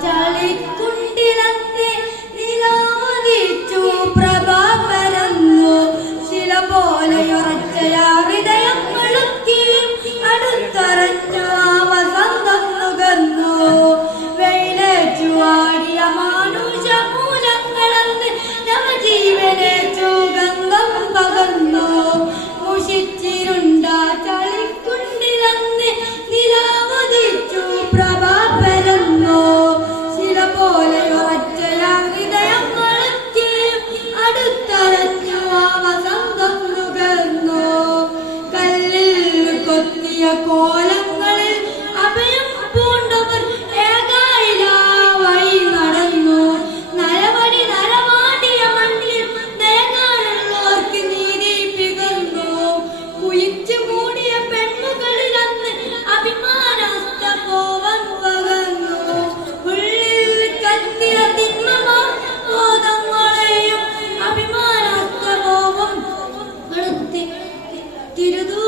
ചളിക്കുണ്ടിലത്തെ നിലാദിച്ചു പ്രഭ പരന്നു ശില പോലെയുറച്ചയാ ഹൃദയങ്ങളുത്തിയും അടുത്തറഞ്ഞു ആ വസന്തം നുകർന്നു വെയിലേറ്റു ആടിയ മാനുഷ കൊത്തിയ കോലങ്ങളിൽ പൂണ്ടവർ നടന്നു. നരമാടിയ കുയിച്ചു മൂടിയ തിരുതു